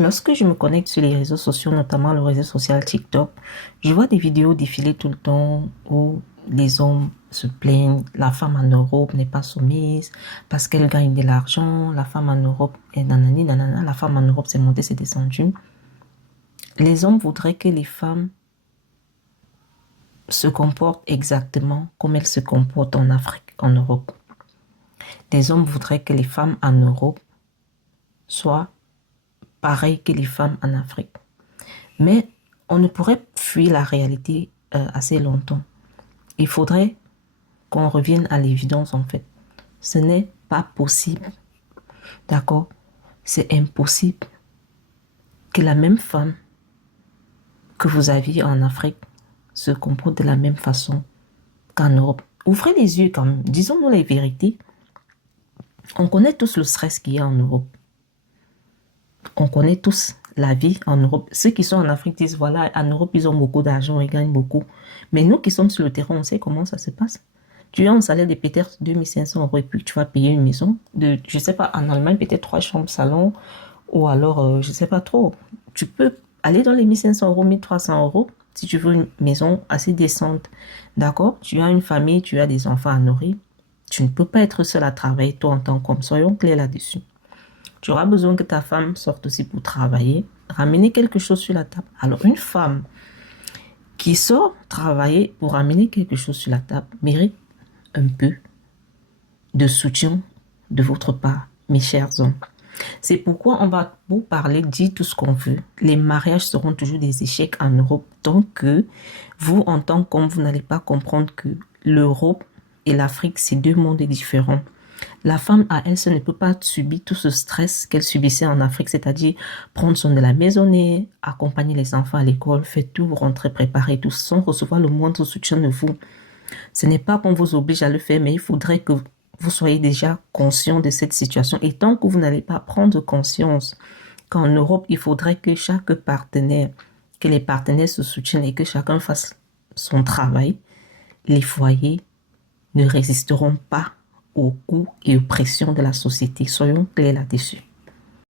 Lorsque je me connecte sur les réseaux sociaux, notamment le réseau social TikTok, je vois des vidéos défiler tout le temps où les hommes se plaignent, la femme en Europe n'est pas soumise parce qu'elle gagne de l'argent, la femme en Europe est nanani nanana, la femme en Europe c'est monté, c'est descendu. Les hommes voudraient que les femmes se comportent exactement comme elles se comportent en Afrique, en Europe. Les hommes voudraient que les femmes en Europe soient pareilles que les femmes en Afrique. Mais on ne pourrait fuir la réalité assez longtemps. Il faudrait qu'on revienne à l'évidence en fait. Ce n'est pas possible, d'accord? C'est impossible que la même femme que vous aviez en Afrique se comporte de la même façon qu'en Europe. Ouvrez les yeux quand même, disons-nous les vérités. On connaît tous le stress qu'il y a en Europe. On connaît tous la vie en Europe. Ceux qui sont en Afrique disent, voilà, en Europe, ils ont beaucoup d'argent, ils gagnent beaucoup. Mais nous qui sommes sur le terrain, on sait comment ça se passe. Tu as un salaire de peut-être 2500 € et puis tu vas payer une maison de, je sais pas, en Allemagne, peut-être 3 chambres, salon, ou alors, je sais pas trop. Tu peux aller dans les 1500 €, 1300 € si tu veux une maison assez décente. D'accord? Tu as une famille, tu as des enfants à nourrir. Tu ne peux pas être seul à travailler, toi, en tant qu'homme. Soyons clairs là-dessus. Tu auras besoin que ta femme sorte aussi pour travailler, ramener quelque chose sur la table. Alors, une femme qui sort travailler pour ramener quelque chose sur la table mérite un peu de soutien de votre part, mes chers hommes. C'est pourquoi on va vous parler, dire tout ce qu'on veut. Les mariages seront toujours des échecs en Europe tant que vous, en tant qu'homme, vous n'allez pas comprendre que l'Europe et l'Afrique, c'est deux mondes différents. La femme à elle seule ne peut pas subir tout ce stress qu'elle subissait en Afrique, c'est-à-dire prendre soin de la maisonnée, accompagner les enfants à l'école, faire tout, rentrer préparer tout sans recevoir le moindre soutien de vous. Ce n'est pas qu'on vous oblige à le faire, mais il faudrait que vous soyez déjà conscient de cette situation. Et tant que vous n'allez pas prendre conscience qu'en Europe, il faudrait que chaque partenaire, que les partenaires se soutiennent et que chacun fasse son travail, les foyers ne résisteront pas aux coups et aux pressions de la société. Soyons clairs là-dessus.